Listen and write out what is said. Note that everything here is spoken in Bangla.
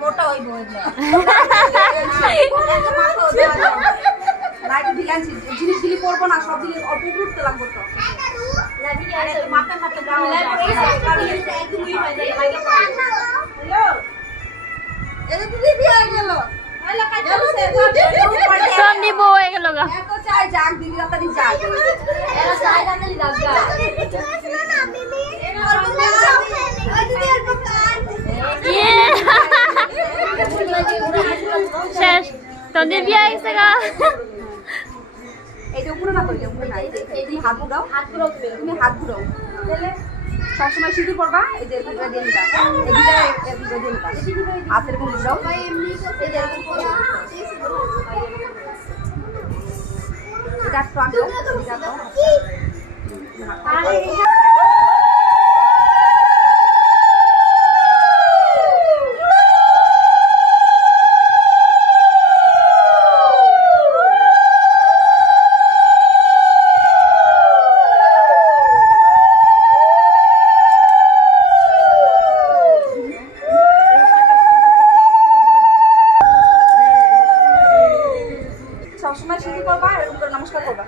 মোটা হইব জিনিস দিলে করবো না, সব দিলে অল্প উঠতে লাগবো তো। সন্দীপ হয়ে গেল গা। শেষ সন্দীপ বিয়ে গেছে গা। এইটা উপরে না করলে উপরে না, তুমি হাত ঘুরাও, তুমি হাত ঘুরাও। সবসময় সিঁদুর পরবা, এই যে দুটো দিয়ে নিবা, এই দুটো দিয়ে নিবা, হাতের এরকম ঘুরাও। এটা একটু আঁকো, সবসময় সিঁদুর পরবা, এরকম করে নমস্কার করবা।